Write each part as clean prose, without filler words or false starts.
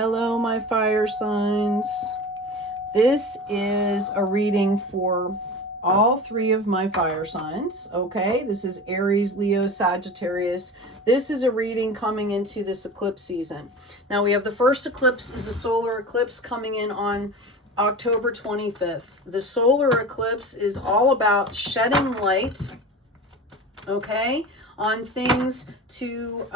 Hello, my fire signs. This is a reading for all three of my fire signs, okay? This is Aries, Leo, Sagittarius. This is a reading coming into this eclipse season. Now, we have the first eclipse is the solar eclipse coming in on October 25th. The solar eclipse is all about shedding light, okay, on things to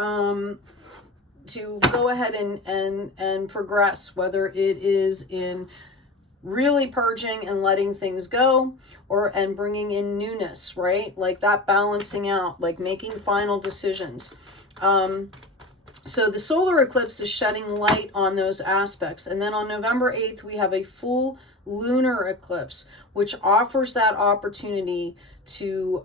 go ahead and progress, whether it is in really purging and letting things go and bringing in newness, right? Like that balancing out, like making final decisions. So the solar eclipse is shedding light on those aspects. And then on November 8th, we have a full lunar eclipse, which offers that opportunity to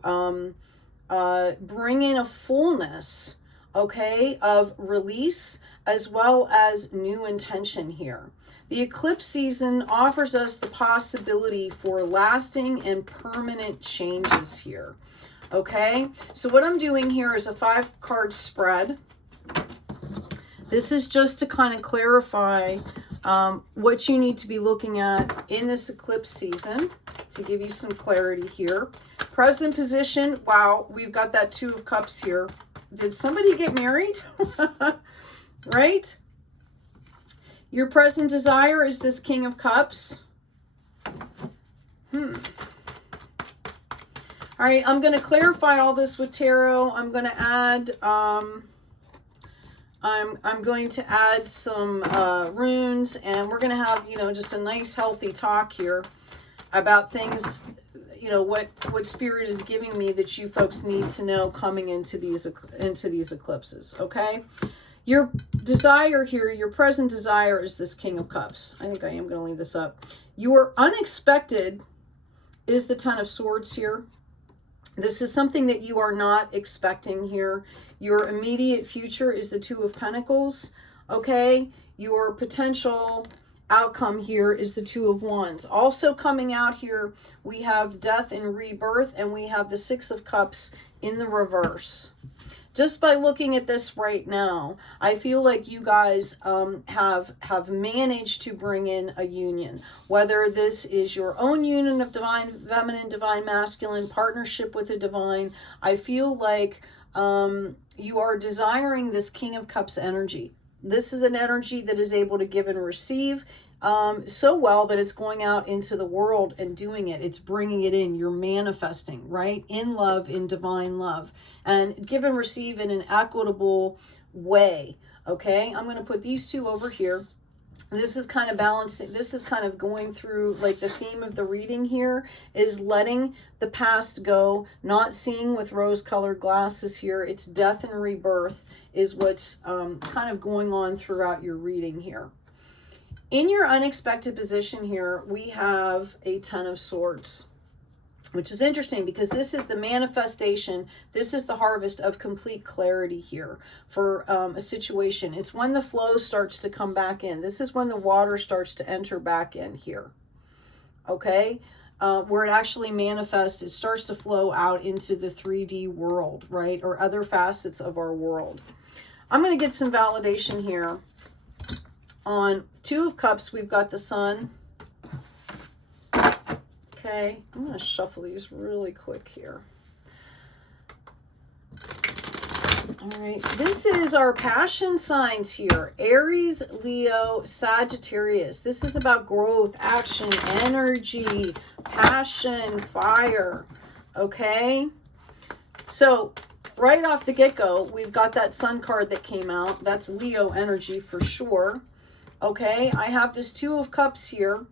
bring in a fullness, okay, of release as well as new intention here. The eclipse season offers us the possibility for lasting and permanent changes here, okay? So what I'm doing here is a 5-card spread. This is just to kind of clarify what you need to be looking at in this eclipse season to give you some clarity here. Present position, wow, we've got that 2 of Cups here. Did somebody get married? Right? Your present desire is this King of Cups. All right, I'm going to clarify all this with tarot. I'm going to add I'm going to add some runes, and we're going to have, just a nice healthy talk here about things, what spirit is giving me that you folks need to know coming into these eclipses, okay? Your desire here, your present desire is this King of Cups. I think I am going to leave this up. Your unexpected is the 10 of Swords here. This is something that you are not expecting here. Your immediate future is the 2 of Pentacles, okay? Your potential outcome here is the 2 of Wands. Also coming out here, we have death and rebirth, and we have the 6 of Cups in the reverse. Just by looking at this right now, I feel like you guys have managed to bring in a union. Whether this is your own union of divine feminine, divine masculine, partnership with a divine, I feel like you are desiring this King of Cups energy. This is an energy that is able to give and receive so well that it's going out into the world and doing it. It's bringing it in. You're manifesting, right? In love, in divine love. And give and receive in an equitable way, okay? I'm going to put these 2 over here. This is kind of balancing. This is kind of going through, like, the theme of the reading here is letting the past go, not seeing with rose-colored glasses here. It's death and rebirth is what's kind of going on throughout your reading here. In your unexpected position here, we have a 10 of Swords, which is interesting because this is the manifestation. This is the harvest of complete clarity here for a situation. It's when the flow starts to come back in. This is when the water starts to enter back in here, okay? Where it actually manifests, it starts to flow out into the 3D world, right? Or other facets of our world. I'm going to get some validation here. On 2 of Cups, we've got the Sun. Okay, I'm going to shuffle these really quick here. All right, this is our passion signs here. Aries, Leo, Sagittarius. This is about growth, action, energy, passion, fire. Okay, so right off the get-go, we've got that Sun card that came out. That's Leo energy for sure. Okay, I have this 2 of Cups here.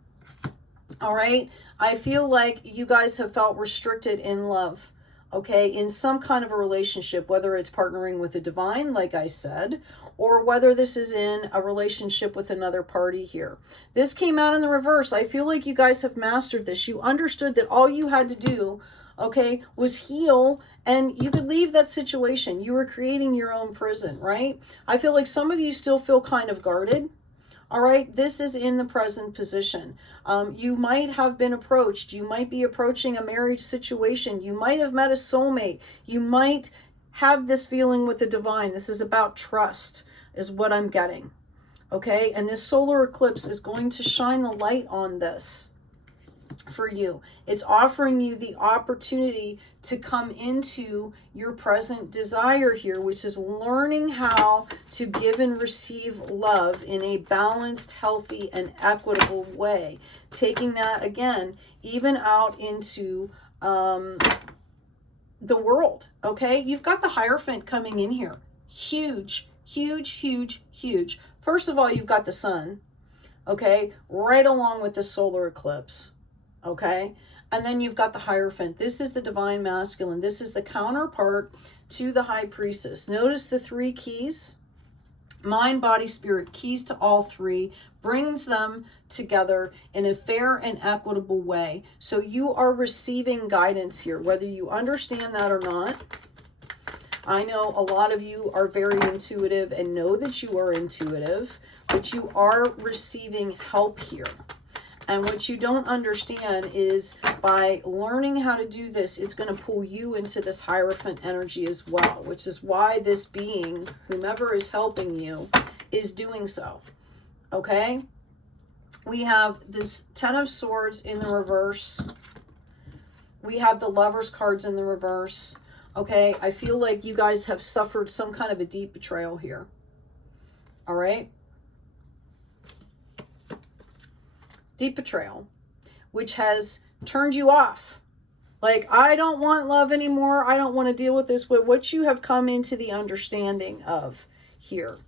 All right, I feel like you guys have felt restricted in love, okay, in some kind of a relationship, whether it's partnering with a divine, like I said, or whether this is in a relationship with another party here. This came out in the reverse. I feel like you guys have mastered this. You understood that all you had to do, okay, was heal, and you could leave that situation. You were creating your own prison, right? I feel like some of you still feel kind of guarded. All right, this is in the present position. You might have been approached. You might be approaching a marriage situation. You might have met a soulmate. You might have this feeling with the divine. This is about trust, is what I'm getting. Okay, and this solar eclipse is going to shine the light on this for you. It's offering you the opportunity to come into your present desire here, which is learning how to give and receive love in a balanced, healthy, and equitable way. Taking that, again, even out into the world, okay? You've got the Hierophant coming in here. Huge, huge, huge, huge. First of all, you've got the sun, okay? Right along with the solar eclipse. Okay, and then you've got the Hierophant. This is the divine masculine. This is the counterpart to the high priestess. Notice the three keys: mind, body, spirit. Keys to all three, brings them together in a fair and equitable way. So you are receiving guidance here, whether you understand that or not. I know a lot of you are very intuitive and know that you are intuitive, but you are receiving help here. And what you don't understand is by learning how to do this, it's going to pull you into this Hierophant energy as well, which is why this being, whomever is helping you, is doing so. Okay? We have this Ten of Swords in the reverse. We have the Lovers cards in the reverse. Okay? I feel like you guys have suffered some kind of a deep betrayal here. All right? Deep betrayal, which has turned you off. Like, I don't want love anymore. I don't want to deal with this. But what you have come into the understanding of here,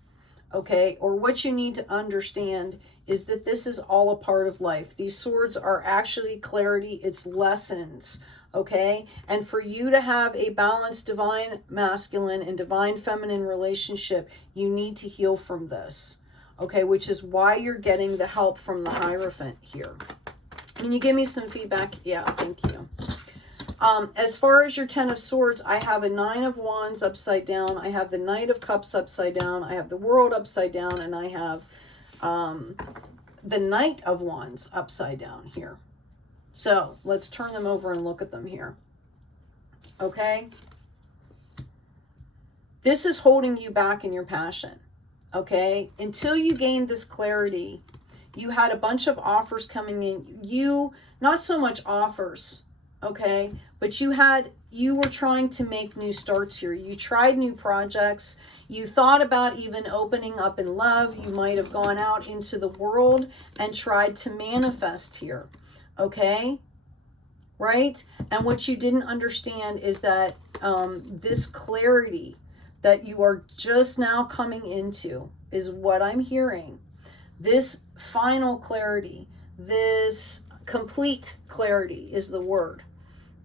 okay, or what you need to understand is that this is all a part of life. These swords are actually clarity. It's lessons, okay? And for you to have a balanced divine masculine and divine feminine relationship, you need to heal from this. Okay, which is why you're getting the help from the Hierophant here. Can you give me some feedback? Yeah, thank you. As far as your Ten of Swords, I have a Nine of Wands upside down. I have the Knight of Cups upside down. I have the World upside down. And I have the Knight of Wands upside down here. So let's turn them over and look at them here. Okay? This is holding you back in your passion. Okay, until you gained this clarity, you had a bunch of offers coming in. You, not so much offers, okay, but you were trying to make new starts here. You tried new projects. You thought about even opening up in love. You might have gone out into the world and tried to manifest here, okay, right? And what you didn't understand is that this clarity that you are just now coming into is what I'm hearing. This final clarity, this complete clarity is the word,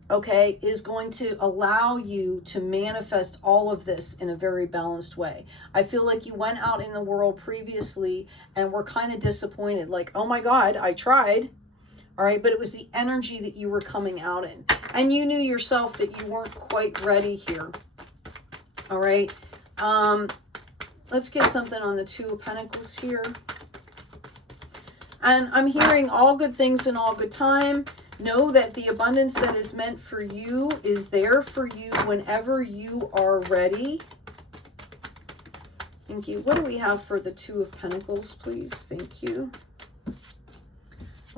okay, is going to allow you to manifest all of this in a very balanced way. I feel like you went out in the world previously and were kind of disappointed, like, oh my God, I tried. All right, but it was the energy that you were coming out in. And you knew yourself that you weren't quite ready here. All right, let's get something on the Two of Pentacles here. And I'm hearing all good things in all good time. Know that the abundance that is meant for you is there for you whenever you are ready. Thank you. What do we have for the Two of Pentacles, please? Thank you.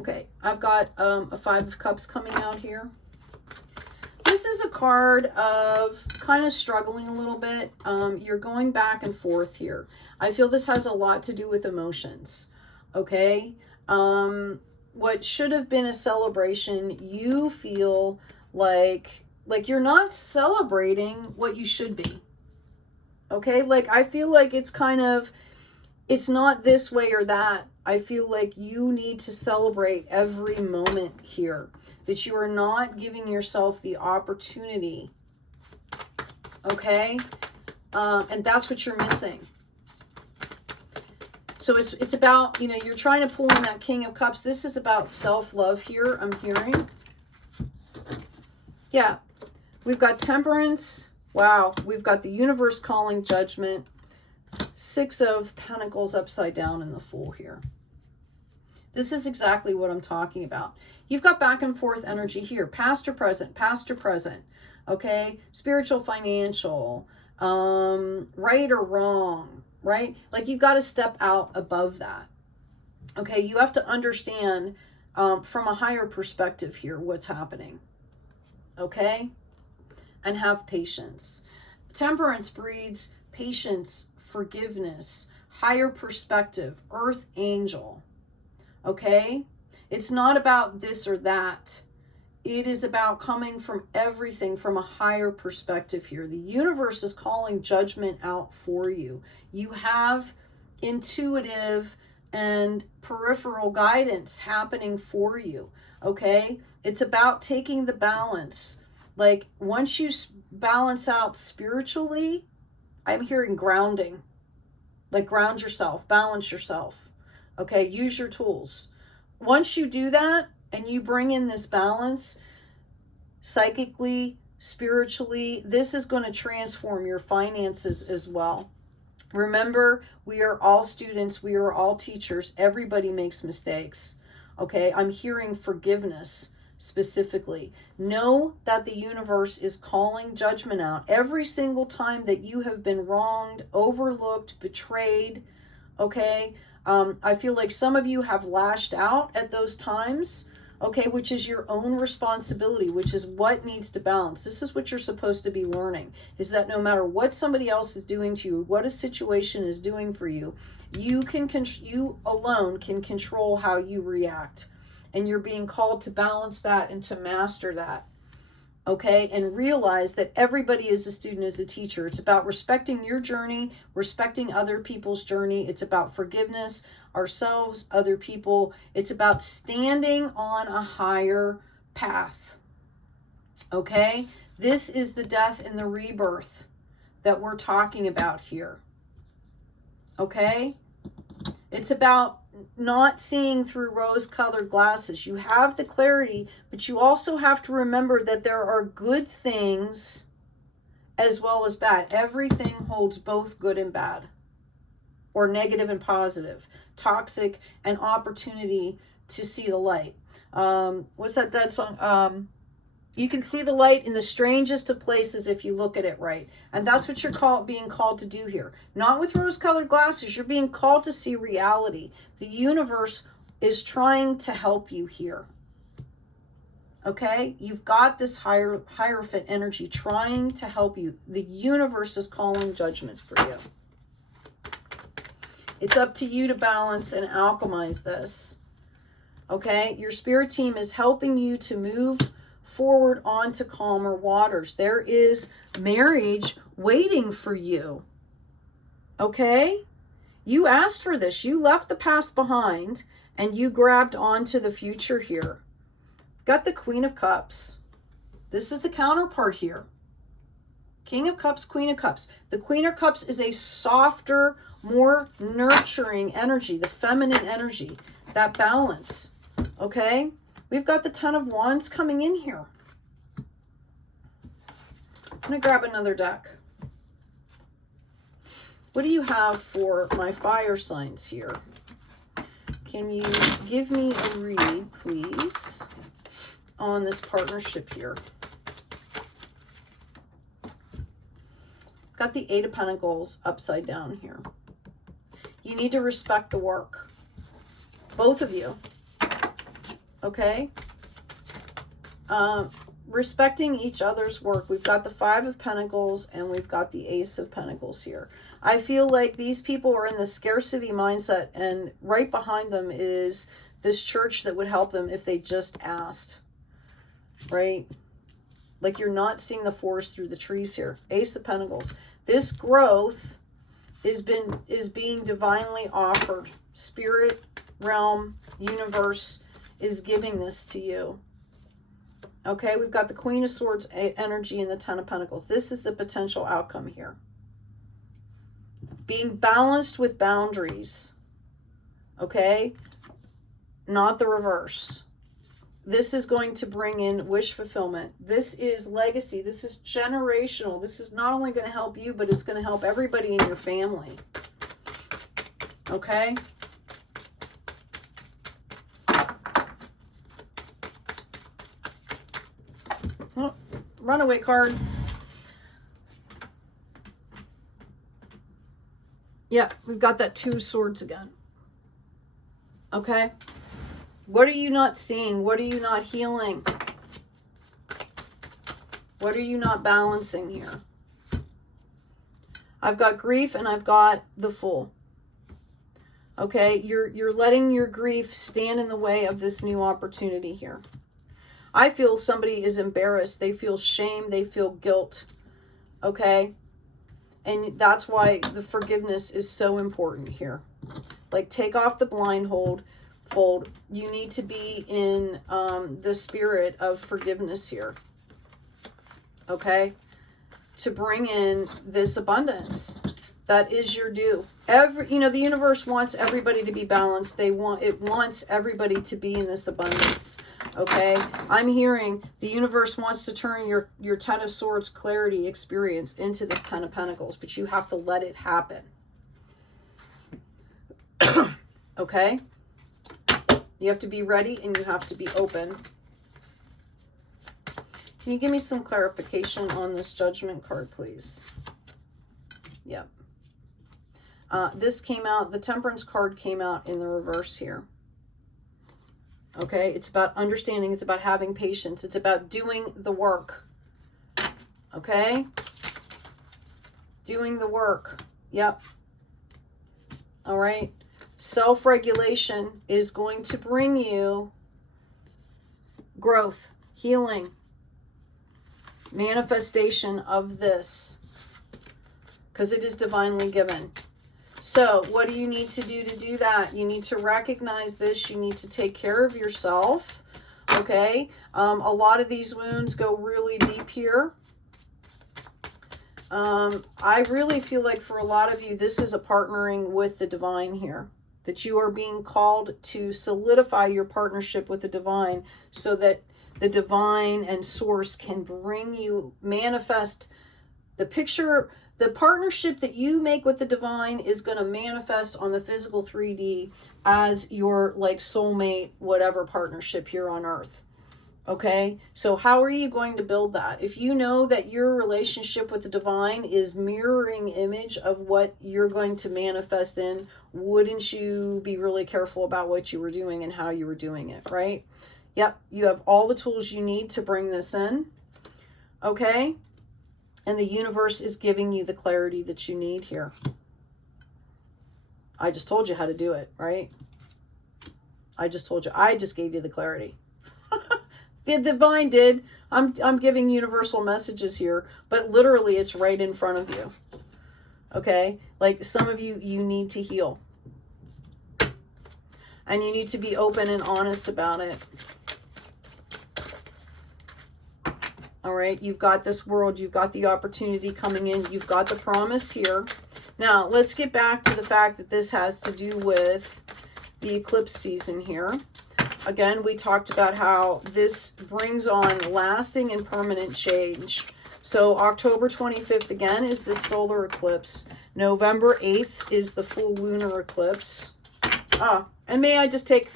Okay, I've got a Five of Cups coming out here. This is a card of kind of struggling a little bit. You're going back and forth here. I feel this has a lot to do with emotions, okay? What should have been a celebration, you feel like you're not celebrating what you should be, okay? Like, I feel like it's kind of, it's not this way or that. I feel like you need to celebrate every moment here, that you are not giving yourself the opportunity, okay? And that's what you're missing. So it's about, you know, you're trying to pull in that King of Cups. This is about self-love here, I'm hearing. Yeah, we've got Temperance. Wow, we've got the Universe calling Judgment. Six of Pentacles upside down and the Fool here. This is exactly what I'm talking about. You've got back and forth energy here. Past or present, okay? Spiritual, financial, right or wrong, right? Like you've got to step out above that. Okay, you have to understand from a higher perspective here what's happening. Okay, and have patience. Temperance breeds patience, forgiveness, higher perspective, earth angel. Okay, it's not about this or that. It is about coming from everything from a higher perspective here. The universe is calling judgment out for you. You have intuitive and peripheral guidance happening for you. Okay? It's about taking the balance. Like once you balance out spiritually, I'm hearing grounding. Like ground yourself, balance yourself. Okay? Use your tools. Once you do that, and you bring in this balance psychically, spiritually, this is going to transform your finances as well. Remember, we are all students, we are all teachers, everybody makes mistakes. Okay, I'm hearing forgiveness specifically. Know that the universe is calling judgment out every single time that you have been wronged, overlooked, betrayed. Okay, I feel like some of you have lashed out at those times. Okay, which is your own responsibility, which is what needs to balance. This is what you're supposed to be learning, is that no matter what somebody else is doing to you, what a situation is doing for you, you alone can control how you react. And you're being called to balance that and to master that. Okay, and realize that everybody is a student, is a teacher. It's about respecting your journey, respecting other people's journey. It's about forgiveness, ourselves, other people. It's about standing on a higher path. Okay, this is the death and the rebirth that we're talking about here. Okay, it's about not seeing through rose-colored glasses. You have the clarity, but you also have to remember that there are good things as well as bad. Everything holds both good and bad, or negative and positive, toxic and opportunity to see the light. What's that dead song? You can see the light in the strangest of places if you look at it right. And that's what you're being called to do here. Not with rose-colored glasses. You're being called to see reality. The universe is trying to help you here. Okay? You've got this Hierophant energy trying to help you. The universe is calling judgment for you. It's up to you to balance and alchemize this. Okay? Your spirit team is helping you to move forward onto calmer waters. There is marriage waiting for you. Okay? You asked for this. You left the past behind and you grabbed onto the future here. Got the Queen of Cups. This is the counterpart here. King of Cups, Queen of Cups. The Queen of Cups is a softer, more nurturing energy, the feminine energy, that balance. Okay? We've got the Ten of Wands coming in here. I'm going to grab another deck. What do you have for my fire signs here? Can you give me a read, please, on this partnership here? Got the Eight of Pentacles upside down here. You need to respect the work. Both of you. Okay? Respecting each other's work. We've got the Five of Pentacles and we've got the Ace of Pentacles here. I feel like these people are in the scarcity mindset, and right behind them is this church that would help them if they just asked. Right? Like you're not seeing the forest through the trees here. Ace of Pentacles. This growth is being divinely offered. Spirit, realm, universe is giving this to you. Okay, we've got the Queen of Swords energy and the Ten of Pentacles. This is the potential outcome here. Being balanced with boundaries. Okay, not the reverse. This is going to bring in wish fulfillment. This is legacy. This is generational. This is not only going to help you, but it's going to help everybody in your family. Okay? Oh, runaway card. Yeah, we've got that 2 swords again. Okay? What are you not seeing? What are you not healing? What are you not balancing here? I've got grief and I've got the Fool. Okay? You're letting your grief stand in the way of this new opportunity here. I feel somebody is embarrassed. They feel shame. They feel guilt. Okay? And that's why the forgiveness is so important here. Like, take off the blindfold. You need to be in the spirit of forgiveness here. Okay? To bring in this abundance that is your due. The universe wants everybody to be balanced. It wants everybody to be in this abundance. Okay? I'm hearing the universe wants to turn your 10 of Swords clarity experience into this 10 of Pentacles, but you have to let it happen. Okay? You have to be ready and you have to be open. Can you give me some clarification on this Judgment card, please? Yep. This came out, the Temperance card came out in the reverse here. Okay, it's about understanding, it's about having patience, it's about doing the work. Okay? Doing the work. Yep. All right. Self-regulation is going to bring you growth, healing, manifestation of this, because it is divinely given. So what do you need to do that? You need to recognize this. You need to take care of yourself. Okay. A lot of these wounds go really deep here. I really feel like for a lot of you, this is a partnering with the divine here. That you are being called to solidify your partnership with the divine so that the divine and source can bring you, manifest the picture. The partnership that you make with the divine is going to manifest on the physical 3D as your like soulmate, whatever partnership here on earth. Okay, so how are you going to build that? If you know that your relationship with the divine is mirroring image of what you're going to manifest in, wouldn't you be really careful about what you were doing and how you were doing it, right? Yep, you have all the tools you need to bring this in. Okay, and the universe is giving you the clarity that you need here. I just told you how to do it, right? I just told you. I just gave you the clarity. The divine did. I'm giving universal messages here, but literally it's right in front of you. Okay? Like some of you, you need to heal. And you need to be open and honest about it. All right? You've got this world. You've got the opportunity coming in. You've got the promise here. Now, let's get back to the fact that this has to do with the eclipse season here. Again, we talked about how this brings on lasting and permanent change. So October 25th, again, is the solar eclipse. November 8th is the full lunar eclipse. And may I just take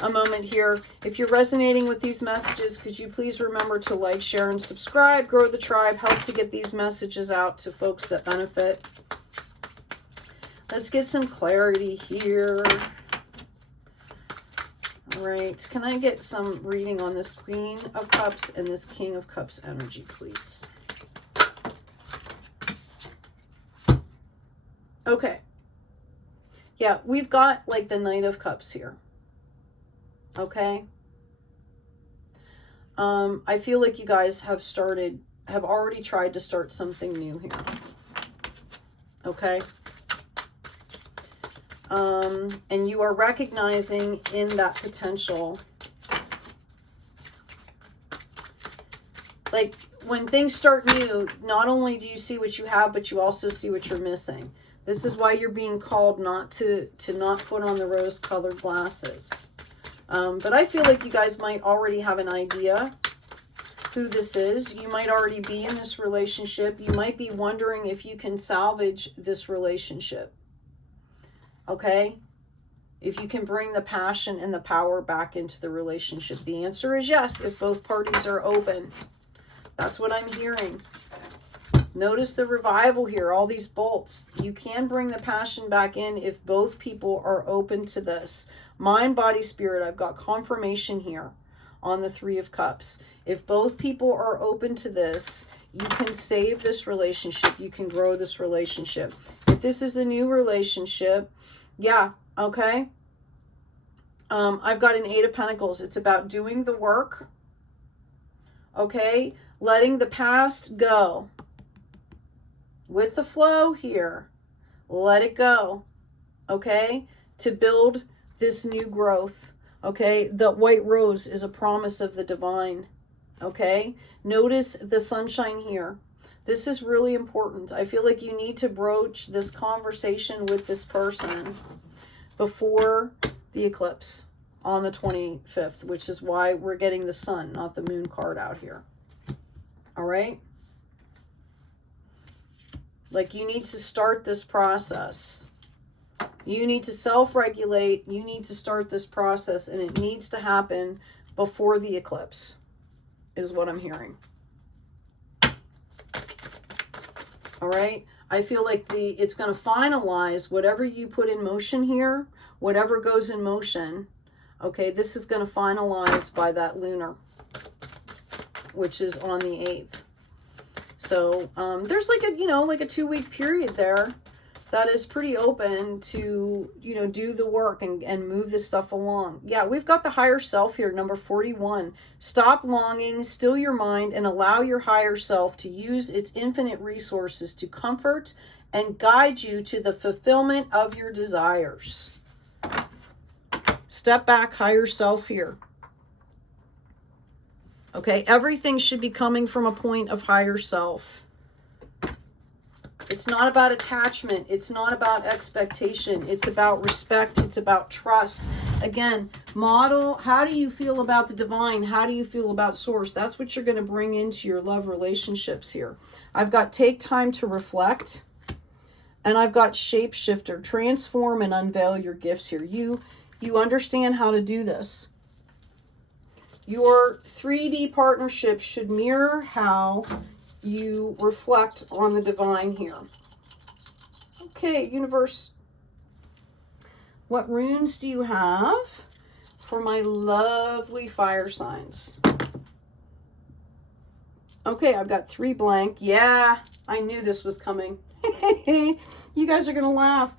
a moment here. If you're resonating with these messages, could you please remember to like, share, and subscribe. Grow the tribe. Help to get these messages out to folks that benefit. Let's get some clarity here. All right, can I get some reading on this Queen of Cups and this King of Cups energy, please? Okay. Yeah, we've got like the Knight of Cups here. Okay. I feel like you guys have already tried to start something new here. Okay. And you are recognizing in that potential, like when things start new, not only do you see what you have, but you also see what you're missing. This is why you're being called not to not put on the rose-colored glasses. But I feel like you guys might already have an idea who this is. You might already be in this relationship. You might be wondering if you can salvage this relationship. Okay? If you can bring the passion and the power back into the relationship. The answer is yes, if both parties are open. That's what I'm hearing. Notice the revival here, all these bolts. You can bring the passion back in if both people are open to this. Mind, body, spirit, I've got confirmation here on the Three of Cups. If both people are open to this, you can save this relationship. You can grow this relationship. If this is a new relationship, yeah, okay. I've got an Eight of Pentacles. It's about doing the work, okay? Letting the past go. With the flow here. Let it go, okay? To build this new growth, okay? The white rose is a promise of the divine, okay? Notice the sunshine here. This is really important. I feel like you need to broach this conversation with this person before the eclipse on the 25th, which is why we're getting the sun, not the moon card out here. All right? Like, you need to start this process. You need to self-regulate. You need to start this process, and it needs to happen before the eclipse, is what I'm hearing. All right? I feel like it's going to finalize whatever you put in motion here, whatever goes in motion. Okay, this is going to finalize by that lunar, which is on the 8th. So there's like a, like a 2-week period there that is pretty open to, do the work and move this stuff along. Yeah, we've got the higher self here, number 41. Stop longing, still your mind, and allow your higher self to use its infinite resources to comfort and guide you to the fulfillment of your desires. Step back, higher self here. Okay, everything should be coming from a point of higher self. It's not about attachment. It's not about expectation. It's about respect. It's about trust. Again, model, how do you feel about the divine? How do you feel about source? That's what you're going to bring into your love relationships here. I've got take time to reflect. And I've got shapeshifter, transform and unveil your gifts here. You understand how to do this. Your 3D partnership should mirror how you reflect on the divine here. Okay, universe. What runes do you have for my lovely fire signs? Okay, I've got 3 blank. Yeah, I knew this was coming. You guys are going to laugh.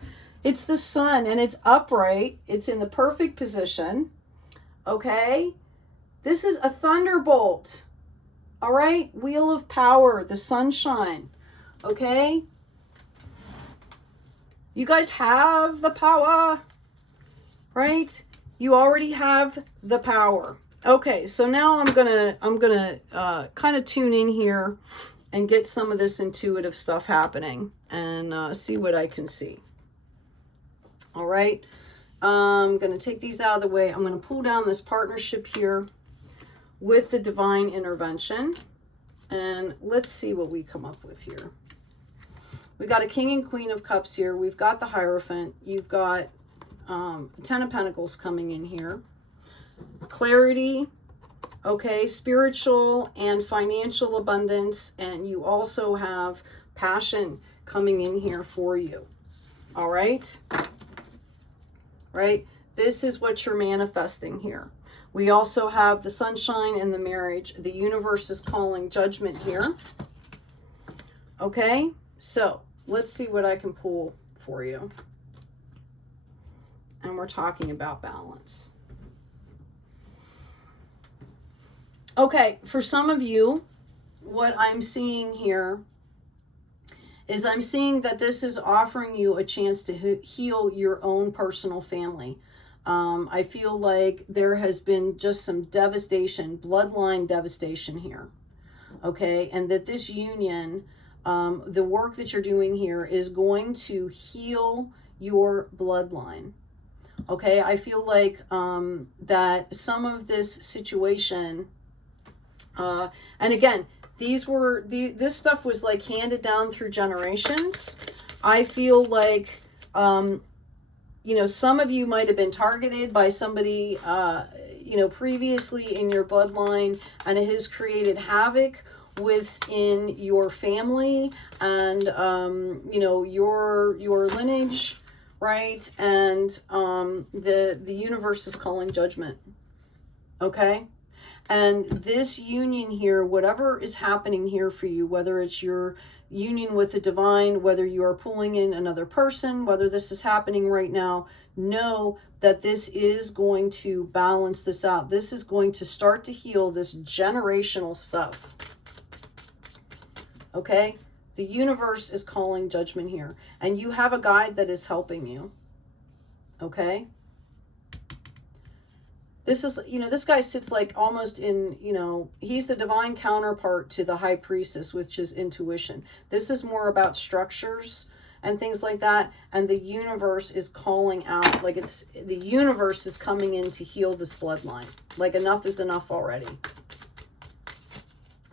It's the sun and it's upright. It's in the perfect position. Okay. This is a thunderbolt. All right. Wheel of power, the sunshine. Okay. You guys have the power, right? You already have the power. Okay. So now I'm going to kind of tune in here and get some of this intuitive stuff happening and see what I can see. All right. I'm going to take these out of the way. I'm going to pull down this partnership here with the divine intervention. And let's see what we come up with here. We got a King and Queen of Cups here. We've got the Hierophant. You've got 10 of Pentacles coming in here. Clarity. Okay. Spiritual and financial abundance. And you also have passion coming in here for you. All right. Right? This is what you're manifesting here. We also have the sunshine and the marriage. The universe is calling judgment here. Okay? So, let's see what I can pull for you. And we're talking about balance. Okay, for some of you, what I'm seeing here is I'm seeing that this is offering you a chance to heal your own personal family. I feel like there has been just some devastation, bloodline devastation here. Okay, and that this union, the work that you're doing here is going to heal your bloodline. Okay, I feel like that some of this situation, and again, this stuff was like handed down through generations. I feel like, some of you might have been targeted by somebody, previously in your bloodline, and it has created havoc, within your family and, you know, your lineage, right? And the universe is calling judgment, okay? And this union here, whatever is happening here for you, whether it's your union with the divine, whether you are pulling in another person, whether this is happening right now, know that this is going to balance this out. This is going to start to heal this generational stuff. Okay? The universe is calling judgment here. And you have a guide that is helping you. Okay? This is, you know, this guy sits like almost in, you know, he's the divine counterpart to the high priestess, which is intuition. This is more about structures and things like that. And the universe is calling out, like it's, the universe is coming in to heal this bloodline. Like enough is enough already.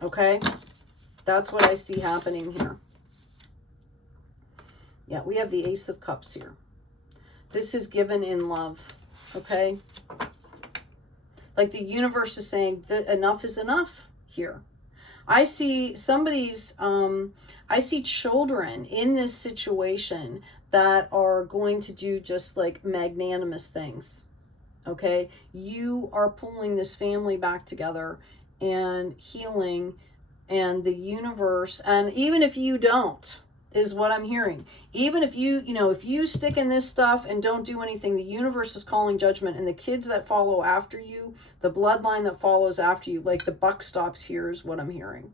Okay? That's what I see happening here. Yeah, we have the Ace of Cups here. This is given in love. Okay? Like the universe is saying that enough is enough here. I see somebody's, I see children in this situation that are going to do just like magnanimous things. Okay. You are pulling this family back together and healing, and the universe, and even if you don't, is what I'm hearing. Even if you, you know, if you stick in this stuff and don't do anything, the universe is calling judgment, and the kids that follow after you, the bloodline that follows after you, like the buck stops here is what I'm hearing.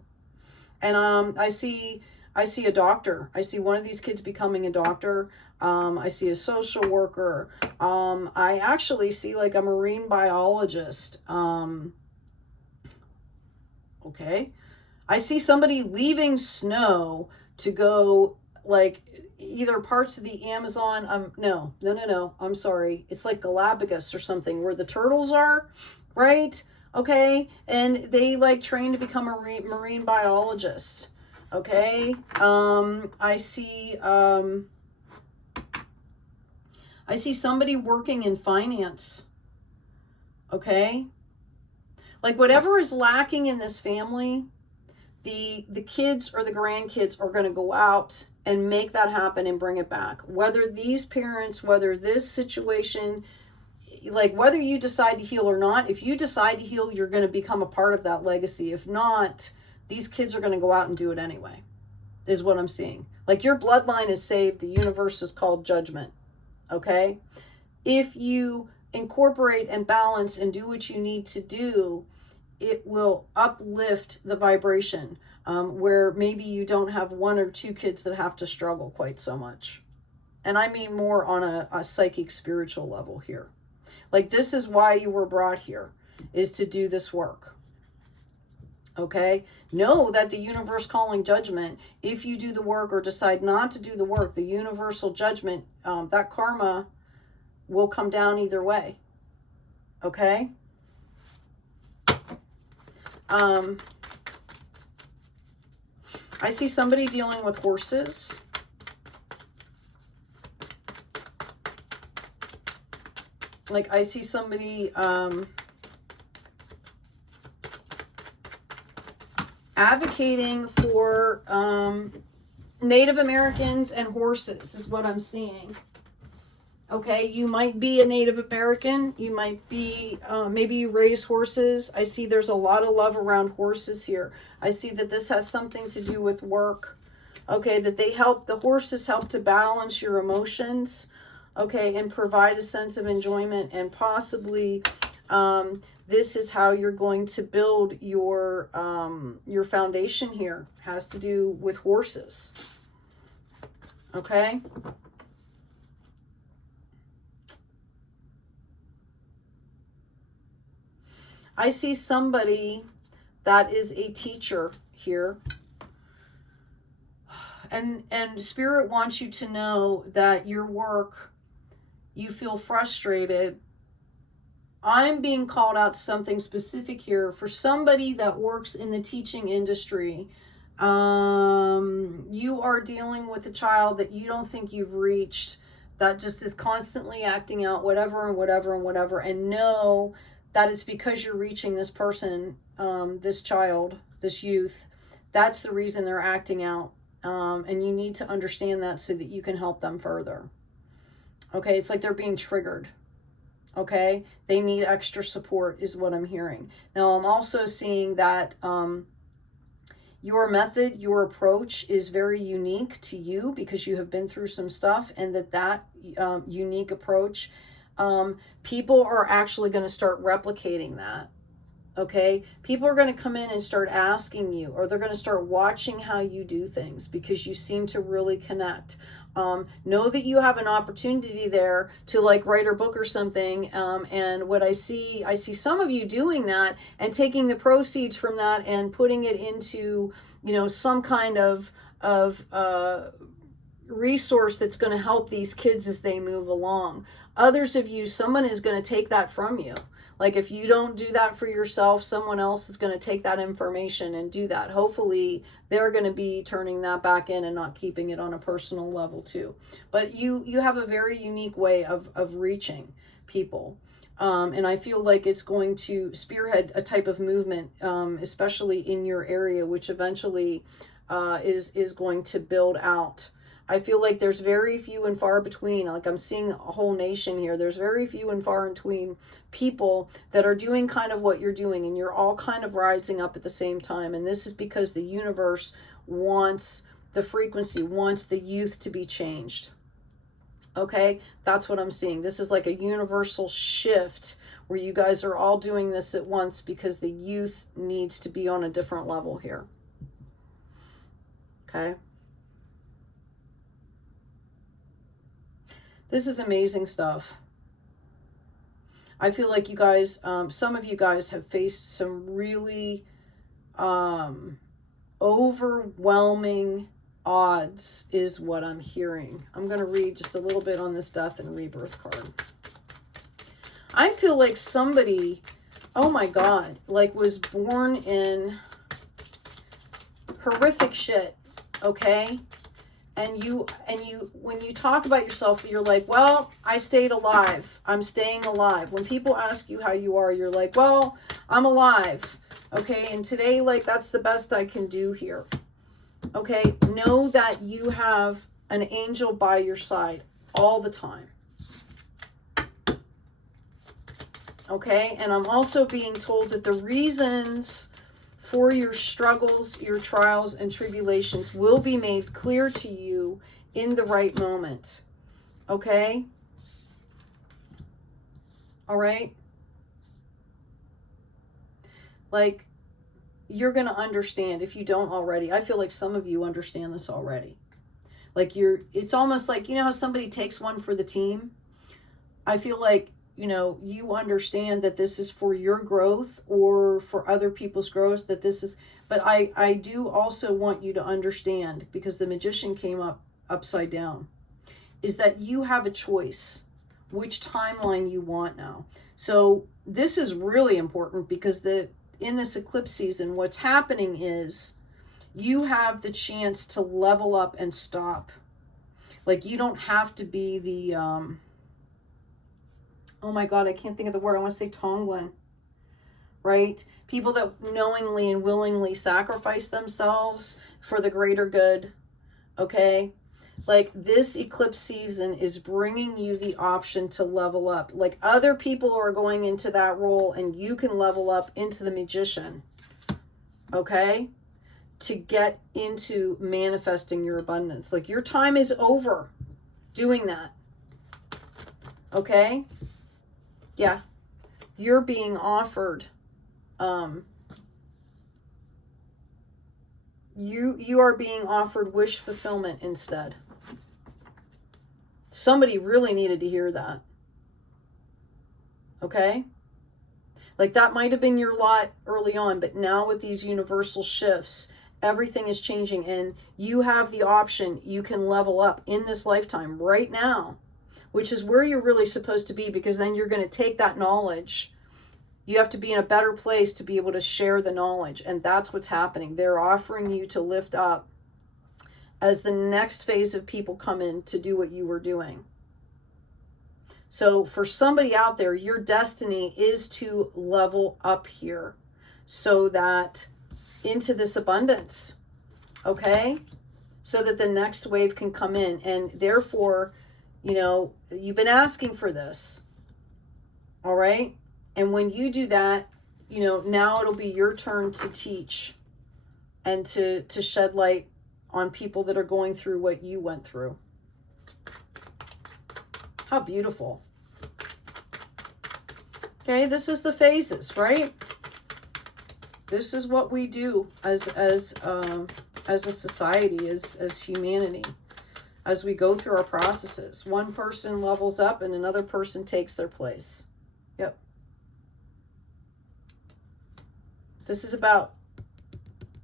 And I see a doctor. I see one of these kids becoming a doctor. I see a social worker. I actually see like a marine biologist. Okay. I see somebody leaving snow to go like either parts of the Amazon. No, I'm sorry. It's like Galapagos or something where the turtles are, right? Okay. And they like train to become a marine biologist. Okay. I see somebody working in finance. Okay. Like whatever is lacking in this family, the kids or the grandkids are going to go out and make that happen and bring it back. Whether these parents, whether this situation, like whether you decide to heal or not, if you decide to heal, you're going to become a part of that legacy. If not, these kids are going to go out and do it anyway, is what I'm seeing. Like your bloodline is saved. The universe is called judgment. Okay. If you incorporate and balance and do what you need to do, it will uplift the vibration, where maybe you don't have one or two kids that have to struggle quite so much. And I mean more on a psychic spiritual level here. Like this is why you were brought here, is to do this work. Okay? Know that the universe calling judgment, if you do the work or decide not to do the work, the universal judgment, that karma will come down either way. Okay? I see somebody dealing with horses. Like I see somebody advocating for Native Americans and horses is what I'm seeing. Okay, you might be a Native American. You might be, maybe you raise horses. I see there's a lot of love around horses here. I see that this has something to do with work. Okay, that they help, the horses help to balance your emotions. Okay, and provide a sense of enjoyment, and possibly this is how you're going to build your foundation here. Has to do with horses. Okay. I see somebody that is a teacher here. And Spirit wants you to know that your work, you feel frustrated. I'm being called out to something specific here for somebody that works in the teaching industry. You are dealing with a child that you don't think you've reached, that just is constantly acting out whatever and whatever and whatever, and know that it's because you're reaching this person, this child, this youth, That's the reason they're acting out. And you need to understand that so that you can help them further. Okay, it's like they're being triggered. Okay, they need extra support is what I'm hearing. Now, I'm also seeing that your method, your approach is very unique to you because you have been through some stuff, and that unique approach, people are actually going to start replicating that. Okay, people are going to come in and start asking you, or they're going to start watching how you do things because you seem to really connect. Know that you have an opportunity there to like write a book or something. And what I see some of you doing that and taking the proceeds from that and putting it into, you know, some kind of resource that's going to help these kids as they move along. Others of you, someone is going to take that from you. Like if you don't do that for yourself, someone else is going to take that information and do that. Hopefully they're going to be turning that back in and not keeping it on a personal level too. But you have a very unique way of reaching people. And I feel like it's going to spearhead a type of movement, especially in your area, which eventually is going to build out. I feel like there's very few and far between. Like I'm seeing a whole nation here. There's very few and far in between people that are doing kind of what you're doing, and you're all kind of rising up at the same time. And this is because the universe wants the frequency, wants the youth to be changed. Okay, that's what I'm seeing. This is like a universal shift where you guys are all doing this at once because the youth needs to be on a different level here. Okay. This is amazing stuff. I feel like you guys, some of you guys have faced some really overwhelming odds is what I'm hearing. I'm going to read just a little bit on this death and rebirth card. I feel like somebody, oh my God, like was born in horrific shit, okay? And you, when you talk about yourself, you're like, well, I stayed alive. I'm staying alive. When people ask you how you are, you're like, well, I'm alive. Okay. And today, like, that's the best I can do here. Okay. Know that you have an angel by your side all the time. Okay. And I'm also being told that the reasons for your struggles, your trials and tribulations will be made clear to you in the right moment. Okay? All right? Like, you're going to understand if you don't already. I feel like some of you understand this already. Like it's almost like, you know how somebody takes one for the team? I feel like, you know, you understand that this is for your growth or for other people's growth, that this is, but I do also want you to understand, because the Magician came up upside down, is that you have a choice which timeline you want now. So this is really important because in this eclipse season, what's happening is you have the chance to level up and stop. Like you don't have to be the, oh my God, I can't think of the word. I want to say Tonglen, right? People that knowingly and willingly sacrifice themselves for the greater good, okay? Like this eclipse season is bringing you the option to level up. Like other people are going into that role and you can level up into the Magician, okay? To get into manifesting your abundance. Like your time is over doing that, okay? Yeah, you're being offered, you are being offered wish fulfillment instead. Somebody really needed to hear that. Okay? Like that might have been your lot early on, but now with these universal shifts, everything is changing and you have the option. You can level up in this lifetime right now, which is where you're really supposed to be, because then you're going to take that knowledge. You have to be in a better place to be able to share the knowledge. And that's what's happening. They're offering you to lift up as the next phase of people come in to do what you were doing. So for somebody out there, your destiny is to level up here so that into this abundance. okay? So that the next wave can come in. And therefore, you know, you've been asking for this, all right? And when you do that, you know, now it'll be your turn to teach and to shed light on people that are going through what you went through. How beautiful. Okay, this is the phases, right? This is what we do as a society, as humanity, as we go through our processes. One person levels up and another person takes their place. Yep. This is about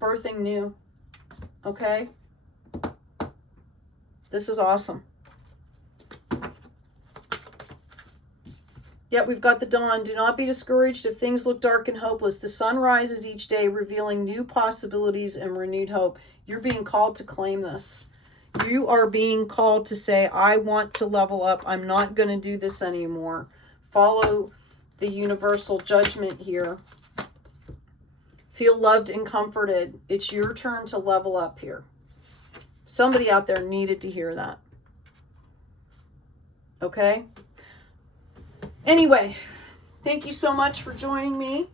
birthing new, okay? This is awesome. Yet we've got the dawn. Do not be discouraged if things look dark and hopeless. The sun rises each day, revealing new possibilities and renewed hope. You're being called to claim this. You are being called to say, I want to level up. I'm not going to do this anymore. Follow the universal judgment here. Feel loved and comforted. It's your turn to level up here. Somebody out there needed to hear that. Okay? Anyway, thank you so much for joining me.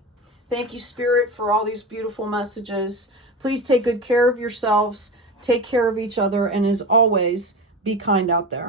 Thank you, Spirit, for all these beautiful messages. Please take good care of yourselves. Take care of each other. And as always, be kind out there.